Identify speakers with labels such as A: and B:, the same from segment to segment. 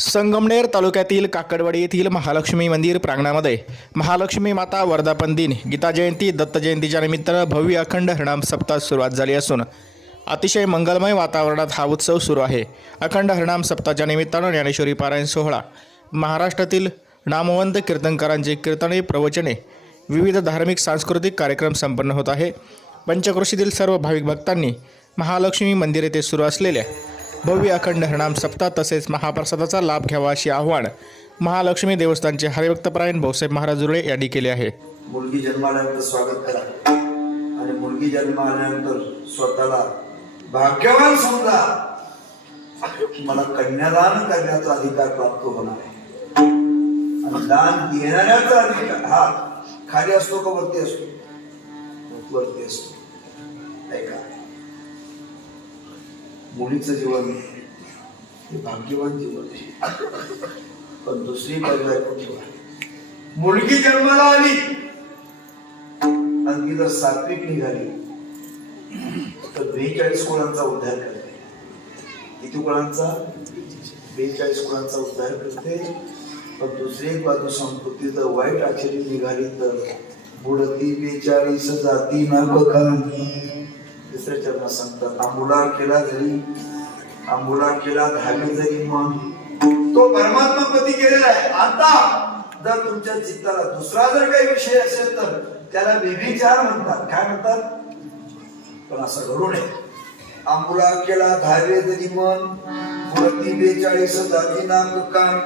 A: संगमनेर तालुक्यातील काकडवाडी येथील महालक्ष्मी मंदिर प्रांगणामध्ये महालक्ष्मी माता वर्धापन दिन गीता जयंती दत्त जयंतीच्या निमित्तानं भव्य अखंड हरणाम सप्ताह सुरुवात झाली असून अतिशय मंगलमय वातावरणात हा उत्सव सुरू आहे. अखंड हरणाम सप्ताहाच्या निमित्तानं ज्ञानेश्वरी पारायण सोहळा महाराष्ट्रातील नामवंत कीर्तनकारांचे कीर्तने प्रवचने विविध धार्मिक सांस्कृतिक कार्यक्रम संपन्न होत आहे. पंचक्रोशीतील सर्व भाविक भक्तांनी महालक्ष्मी मंदिर येथे सुरू असलेल्या भव्य अखंड हरणाम सप्ताह तसेच महाप्रसादाचा लाभ घ्यावा असे आव्हान महालक्ष्मी देवस्थानचे हरिभक्तपरायण भाऊसाहेब महाराज जुळे यांनी केले आहे.
B: मुलगी जन्माल्यानंतर स्वागत करा. आणि मुलगी जन्माल्यानंतर स्वतःला भाग्यवान समजा. मला कन्यादान करण्याचा अधिकार प्राप्त होणार आहे. आणि दान देणाऱ्याचा अधिकार हा खाली असतो का वरती असतो? वरती असतो. ऐका. मुलीचं जीवन हे भाग्यवान जीवन आहे. पण दुसरी बाजू ऐकून ठेवा मुलगी जन्माला आली. आणि ती जर सात्विक निघाली. तर बेचाळीस कुळांचा उद्धार करते. किती कुळांचा बेचाळीस कुळांचा उद्धार करते. पण दुसरी बाजू सांगतो ती जर वाईट आचरी निघाली तर बुडती बेचाळीस जाती ना बघा तिसऱ्या चरणात सांगतात आंबुला केला जरी आंबुला केला धागे जरी मन तो परमात्मा पती केलेला आहे. आता जर तुमच्या चित्ताला दुसरा जर काही विषय असेल तर त्याला व्यभिचार म्हणतात. काय म्हणतात? पण असं घडू नये. आंबुला केला धावे जरी मन वरती बेचाळीस जाती नाम दुकान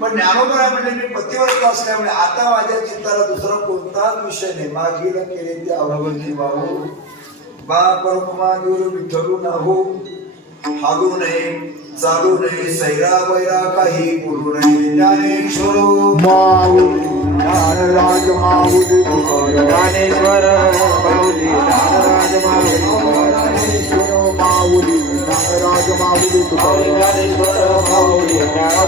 B: पण ज्ञानोबरा म्हणजे मी पतिव्रत असल्यामुळे आता माझ्या चित्ताला दुसरा कोणताच विषय नाही. मागील केले ते अभावजी वाहू बा परकुमा देऊर विठ्ठलू नाहो हालू नये चालू नये सैरा वैरा काही बोलू नये ज्ञानेश्वर
C: माऊली ज्ञानराज माऊली
D: ज्ञानेश्वर माऊली ज्ञानराज माऊली
C: ज्ञानेश्वर माऊली ज्ञानराज माऊली
D: ज्ञानेश्वर माऊली ज्ञानराज माऊली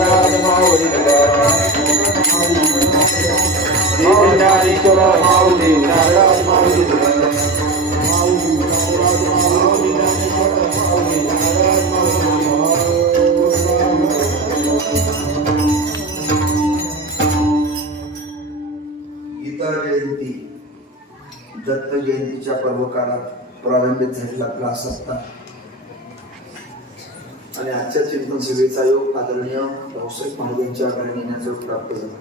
B: झालेला क्लास असता. आणि आजच्या चिंतन सेवेचा योग आदरणीय भाऊसाहेब महाजनच्या आधारे योग प्राप्त झाला.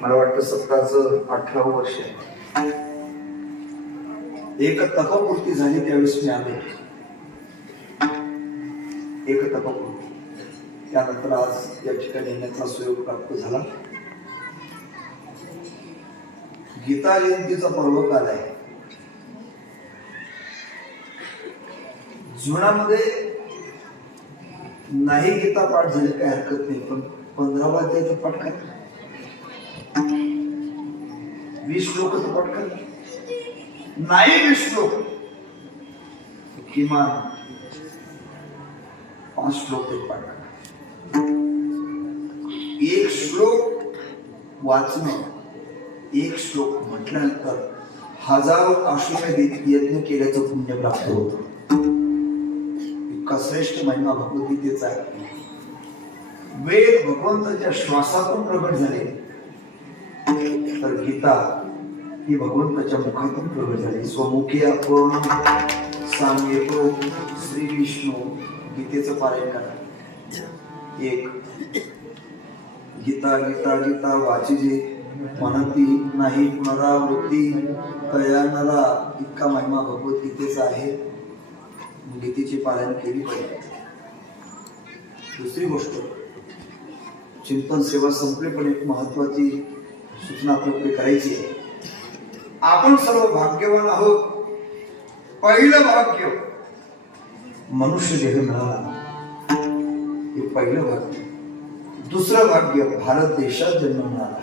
B: मला वाटतं सत्ताचं अठरावं वर्ष आहे. एक तपपूर्ती झाली त्यावेळेस मी आलो. एक तपपूर्ती. त्यानंतर आज या ठिकाणी येण्याचा सुयोग प्राप्त झाला. गीता जयंतीचा पर्व काल आहे जीवनामध्ये नाही गीता पाठ झाली काही हरकत नाही पण पंधरावा अध्याय तर पाठ कर वीस श्लोक तर पाठ कर नाही वीस श्लोक. किमान पाच श्लोक ते पाठ कर एक श्लोक वाचणं एक श्लोक म्हटल्यानंतर हजारो अश्वमेध यज्ञ केल्याचं पुण्य प्राप्त होतं. इतका श्रेष्ठ महिमा भगवद्गीतेचा आहे? वेद भगवंताच्या श्वासातून प्रगट झाले. तर गीता ही भगवंताच्या मुखातून प्रगट झाली. स्वमुखी आपण सांगेतो श्री विष्णू गीतेचं पारायण करा. एक गीता गीता गीता वाचिजे म्हणती नाही पुनरावृत्ती तया नरा इतका महिमा भगवद्गीतेचा आहे. गीतेची पालन केली पाहिजे. दुसरी गोष्ट चिंतन सेवा संपली पण एक महत्वाची सूचना आपल्याकडे करायची आहे. आपण सर्व भाग्यवान आहोत. पहिलं भाग्य मनुष्य देह मिळाला. हे पहिलं भाग्य. दुसरं भाग्य भारत देशात जन्म मिळाला.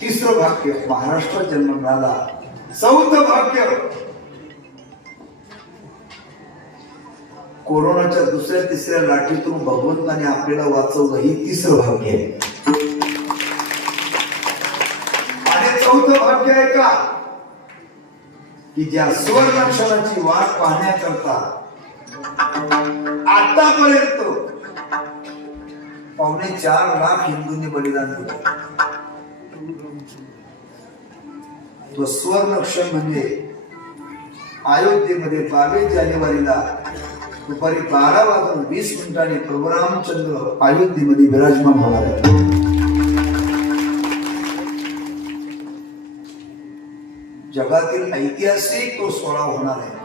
B: तिसरं भाग्य महाराष्ट्रात जन्म मिळाला. चौथं भाग्य कोरोनाच्या दुसऱ्या तिसऱ्या लाटेतून भगवंताने आपल्याला वाचवलं ही तिसरं भाग्य आहे. आणि चौथं भाग्य आहे का? की ज्या सुवर्णाक्षराची वाट पाहण्याकरता आतापर्यंत पावणे चार लाख हिंदूंनी बलिदान दिलं. तो स्वर्णक्षण म्हणजे अयोध्येमध्ये बावीस जानेवारीला दुपारी बारा वाजून वीस मिनिटांनी प्रभू रामचंद्र अयोध्येमध्ये विराजमान होणार आहे जगातील ऐतिहासिक तो सोहळा होणार आहे.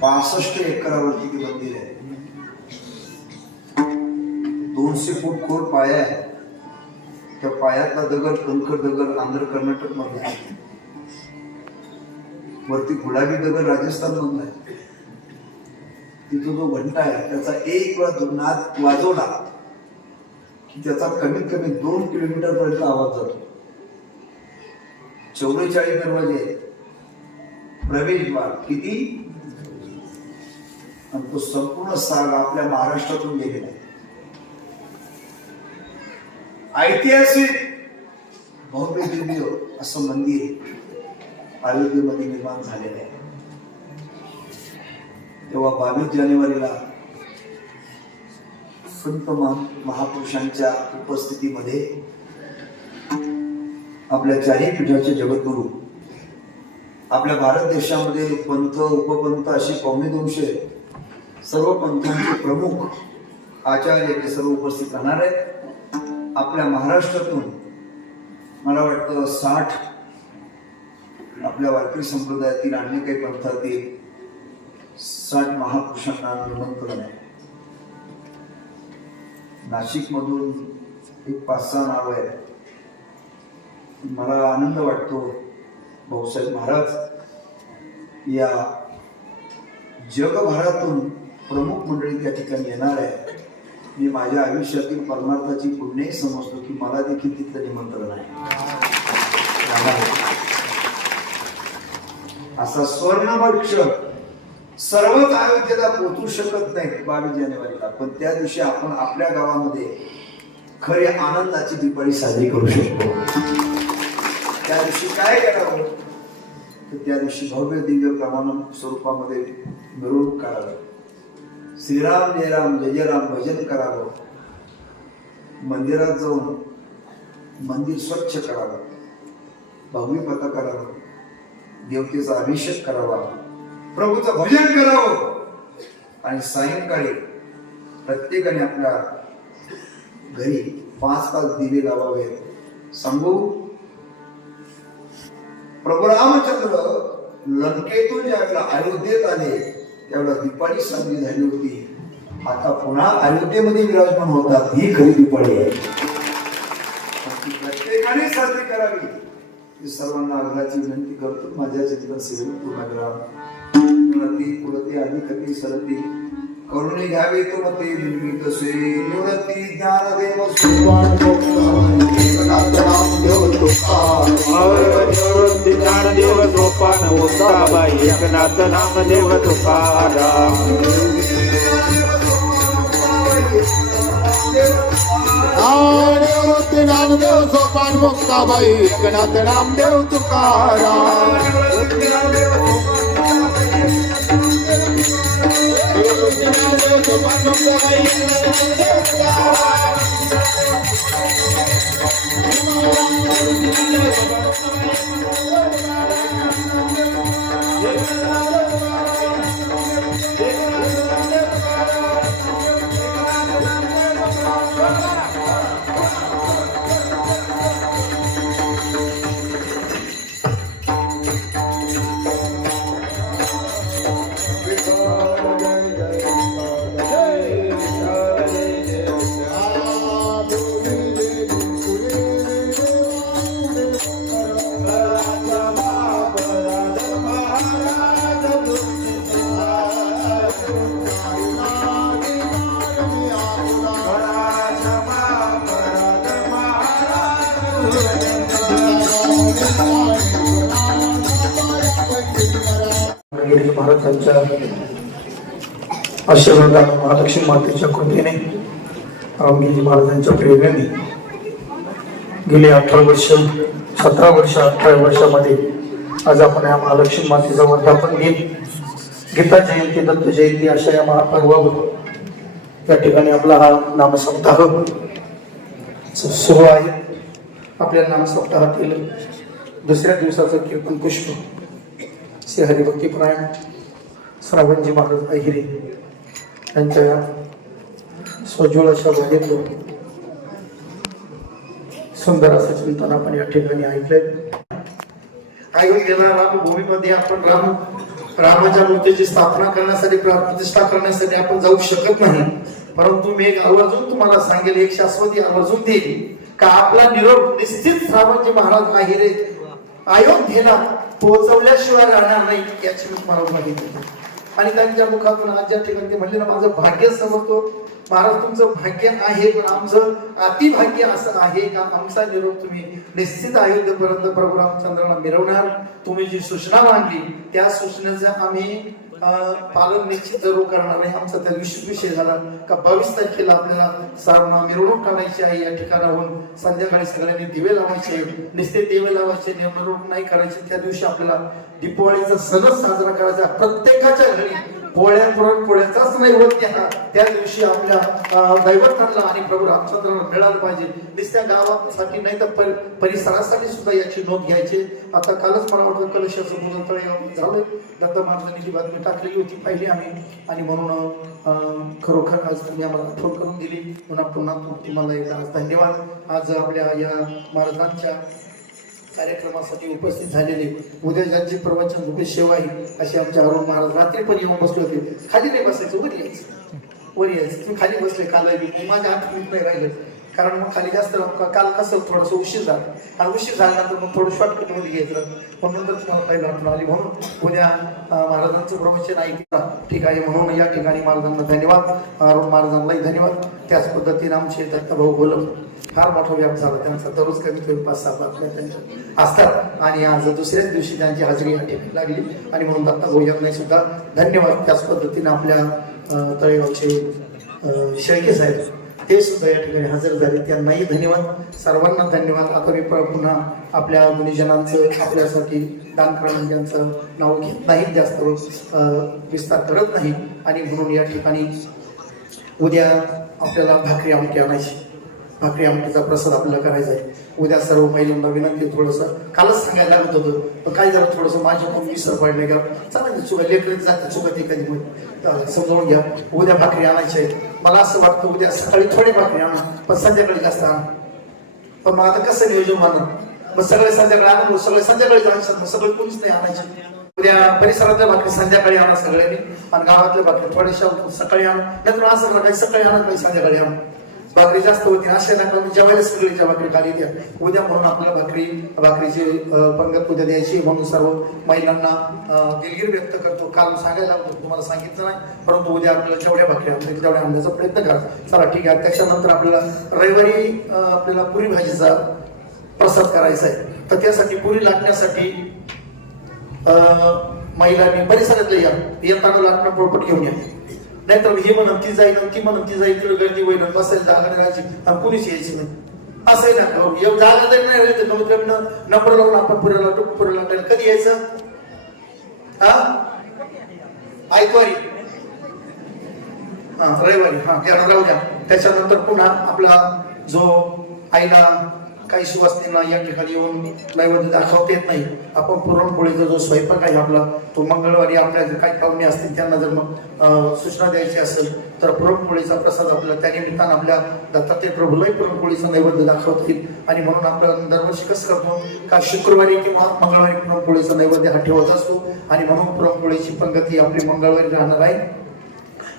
B: पासष्ट एकरावरती ते मंदिर आहे. दोनशे फूट खोल पाया आहे. त्या पायातला दगड, कंकड दगड आंध्र कर्नाटक मध्ये वरती गुलाबी दगड राजस्थान मधला आहे. तिथं जो घंटा आहे त्याचा एक वेळा तो नाद वाजवला की त्याचा कमीत कमी दोन किलोमीटर पर्यंत आवाज जातो. चौवेचाळीस दरवाजे आहेत. प्रवेशद्वार किती? आणि तो संपूर्ण साग आपल्या महाराष्ट्रातून गेलेला आहे. ऐतिहासिक भव्य दिव्य असं मंदिर अयोध्येमध्ये निर्माण झालेले आहे तेव्हा बावीस जानेवारीला संत महापुरुषांच्या उपस्थितीमध्ये आपल्या चारही पीठाचे जगद्गुरू आपल्या भारत देशामध्ये पंथ उपपंथ अशी पावणे दोनशे सर्व पंथांचे प्रमुख आचार्य ते सर्व उपस्थित राहणार आहेत. आपल्या महाराष्ट्रातून मला वाटतं साठ आपल्या वारकरी संप्रदायातील अन्य काही पंथातील साठ महापुरुषांना निमंत्रण आहे. नाशिक मधून एक पाच सहा नाव आहेत. मला आनंद वाटतो भाऊसाहेब महाराज या जगभरातून प्रमुख मंडळी त्या ठिकाणी येणार आहे मी माझ्या आयुष्यातील परमार्थाची पुण्यही समजतो की मला देखील तिथलं निमंत्रण आहे. असा स्वर्ण क्षण सर्वच अयोध्येला पोचू शकत नाहीत बावीस जानेवारीला. पण त्या दिवशी आपण आपल्या गावामध्ये खरी आनंदाची दिवाळी साजरी करू शकतो. त्या दिवशी काय करावं? तर त्या दिवशी भव्य दिव्य प्रमाण स्वरूपामध्ये मिरवणूक काढावं. श्रीराम जय राम जय जय राम भजन करावं. मंदिरात जाऊन मंदिर स्वच्छ करावं. भव्य पता करावं देवतेचा अभिषेक करावा. प्रभूचं भजन करावं. आणि सायंकाळी प्रत्येकाने आपल्या घरी पाच तास दिवे लावावेत. सांगू? प्रभू रामचंद्र लंकेतून ज्यावेळेला अयोध्येत आले त्यावेळेला दिपाळी साजरी झाली होती. आता पुन्हा अयोध्येमध्ये विराजमान होतात ही खरी दिपाळी आहे. प्रत्येकाने साजरी करावी. सर्वांना अर्धाची विनंती करतो माझ्या चित्र सेवेत पूर्ण करा निवृत्ती कुलती अधिकती सरती करुणे घ्यावे तो मते निर्मित से निवृत्ती ज्ञानदेव सुवान
C: नामदेव तुकार
D: निवृत्ती ज्ञानदेव सोपान मुक्ताबाई एकनाथ नामदेव तुकाराम
C: नारायण देव सोपान मुक्ता बाई एकनाथ राम देव
E: तुकाराम महाराजांच्या आशीर्वादाने महालक्ष्मी मातेच्या कृपेने रामगिरी महाराजांच्या प्रेरणेने गेली अठरा वर्ष सतरा वर्ष अठरा वर्षामध्ये आज आपण या महालक्ष्मी मातेचा वर्धापन दिन गीता जयंती दत्त जयंती अशा या महापर्वावर या ठिकाणी आपला हा नामसप्ताह सुरू आहे. आपल्या नामसप्ताहातील दुसऱ्या दिवसाचं कीर्तन पुष्प श्री हरिभक्तीपरायण श्रावणजी महाराज अहिरे यांच्या स्वज्वळ अशा वाणीतून सुंदर असं चिंतन आपण या ठिकाणी ऐकलंय. अयोध्येला रामभूमीमध्ये आपण राम रामाच्या मूर्तीची स्थापना करण्यासाठी प्रतिष्ठा करण्यासाठी आपण जाऊ शकत नाही. परंतु मी एक आवर्जून तुम्हाला सांगेल एक शाश्वती आवर्जून देईल का आपला निरोप निश्चित रामाजी महाराज अहिरे अयोध्येला पोहोचवल्याशिवाय राहणार नाही याची मी तुम्हाला माहिती देतो. आणि त्यांच्या मुखातून आज ज्या ठिकाणी ते म्हणले ना माझं भाग्य समजतो. महाराज तुमचं भाग्य आहे पण आमचं अतिभाग्य असं आहे का? आमचा निरोप तुम्ही निश्चित अयोध्येपर्यंत प्रभू रामचंद्राला मिरवणार. तुम्ही जी सूचना मांडली त्या सूचनेचं आम्ही पालन निश्चित जरूर करणार आहे. आमचा त्या दिवशी विषय झाला का बावीस तारखेला आपल्याला सारणा मिरवणूक काढायची आहे. या ठिकाणाहून संध्याकाळी सगळ्यांनी दिवे लावायचे नुसते दिवे लावायचे मिरवणूक नाही करायची. त्या दिवशी आपल्याला दीपावलीचा सणच साजरा करायचा प्रत्येकाच्या घरी पोळ्या पोळ्याचाच नैवेद्य हा. त्या दिवशी आपल्या दैवतांना आणि प्रभू रामचंद्राला मिळालं पाहिजे. नुसत्या गावासाठी नाही तर परिसरासाठी सुद्धा याची नोंद घ्यायची. आता कालच मला वाटतं कलशाचं पूजन झालं. दत्त महाराजांनी ही बातमी टाकलेली होती पाहिली आम्ही. आणि म्हणून अं, खरोखर आज तुम्ही आम्हाला आठवण करून दिली. पुन्हा पुन्हा तुम्हाला एकदा आज धन्यवाद. आज आपल्या या महाराजांच्या कार्यक्रमासाठी उपस्थित झालेले. उद्या ज्यांची प्रवचन उठ सेवा आहे असे आमचे अरुण महाराज रात्री पण येऊन बसले होते. खाली नाही बसायचं वर यायचं. वर यायचं. तुम्ही खाली बसले काल माझ्या हात नाही राहिलं. कारण मग खाली जास्त काल कसं थोडंसं उशीर झालं. आणि उशीर झाल्यानंतर मग थोडं शॉर्टकटमध्ये घ्यायचं म्हणून तर तुम्हाला पहिलं आठवण आली म्हणून उद्या महाराजांचं प्रवचन ऐकलं ठीक आहे म्हणून या ठिकाणी महाराजांना धन्यवाद. अरुण महाराजांनाही धन्यवाद. त्याच पद्धतीने आमचे दत्तभाऊ बोलत फार मोठा व्याप झाला. त्यांचा दररोज कमीत कमी पाच सहा बातम्या त्यांच्या असतात. आणि आज दुसऱ्याच दिवशी त्यांची हजेरी या ठिकाणी लागली. आणि म्हणून दत्ता गोयांना सुद्धा धन्यवाद. त्याच पद्धतीने आपल्या तळेगावचे शेळके साहेब ते सुद्धा या ठिकाणी हजर झाले. त्यांनाही धन्यवाद. सर्वांना धन्यवाद. आता मी पुन्हा आपल्या गुणीजनांचं आपल्यासाठी दान करण्याचं नाव घेत नाही जास्त विस्तार करत नाही. आणि म्हणून या ठिकाणी उद्या आपल्याला भाकरी आमटी आणायची. भाकरी आमटीचा प्रसाद आपल्याला करायचा आहे. उद्या सर्व महिलांना विनंती थोडस. कालच सांगायला लागत होतं पण काय झालं थोडस? माझी पण विसर पडले का? चालेल चुका लेकरी जाते चुकत कधी मग समजावून घ्या. उद्या भाकरी आणायची आहे. मला असं वाटतं उद्या सकाळी थोडी भाकरी आणा पण संध्याकाळी जास्त आणा. पण मग आता कसं नियोजन मानत मग सगळे संध्याकाळी आणून सगळे संध्याकाळी जाणार सगळे कोणीच नाही आणायचे. उद्या परिसरातल्या भाकरी संध्याकाळी आणा सगळ्यांनी आणि गावातल्या भाकरी थोड्याशा सकाळी आणा यातून असं काही सकाळी आणत नाही संध्याकाळी आणा. भाकरी जास्त होती असे नका म्हणजे जेवायला सगळीच्या भाकरी खाली द्या उद्या म्हणून आपल्याला भाकरी भाकरीची पंगत उद्या द्यायची. म्हणून सर्व महिलांना दिलगीर व्यक्त करतो. काल सांगायला लागतो तुम्हाला सांगितलं नाही परंतु उद्या आपल्याला जेवढ्या भाकरी आणतील तेवढ्या आणण्याचा प्रयत्न करा. चला ठीक आहे. त्याच्यानंतर आपल्याला रविवारी आपल्याला पुरी भाजीचा प्रसाद करायचा आहे. तर त्यासाठी पुरी लागण्यासाठी अं, महिलांनी परिसरातले या येताना लाटणं पोळपट घेऊन या. नाहीतर हे म्हणून ती जाईल ती म्हणून ती जाईल तिकडे गर्दी होईल बसायला जागा नाही आणि कुणीच यायची नाही. असंही ना एवढं जागा जरी नाही राहिली तर कमीत कमी नंबर लावून आपण पुऱ्या लाटू पुऱ्या लाटायला कधी यायचं? हा? ऐकवारी हा रविवारी. हा राहू द्या. त्याच्यानंतर पुन्हा आपला जो आईला काही सुवासिनींना या ठिकाणी येऊन नैवेद्य दाखवता येत नाही. आपण पुरणपोळीचा जो स्वयंपाक आहे आपला तो मंगळवारी आपल्या जर काही पाहुणे असतील त्यांना जर मग सूचना द्यायची असेल तर पुरणपोळीचा प्रसाद आपल्याला त्या निमित्तानं आपल्या दत्तात्रय प्रभूलाही पुरणपोळीचा नैवेद्य दाखवतील येईल. आणि म्हणून आपण दरवर्षी कसं करतो. का शुक्रवारी किंवा मंगळवारी पुरणपोळीचा नैवेद्य हा ठेवत असतो. आणि म्हणून पुरणपोळीची पंगती आपली मंगळवारी राहणार आहे.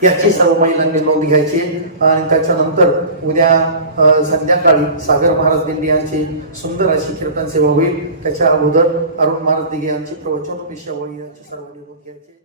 E: याची सर्व महिलांनी नोंद घ्यायची आणि त्याच्यानंतर उद्या संध्याकाळी सागर महाराज दिंडी यांची सुंदर अशी कीर्तन सेवा होईल. त्याच्या अगोदर अरुण महाराज दिघे यांची प्रवचन विषय होईल याची सर्वांनी नोंद घ्यायची.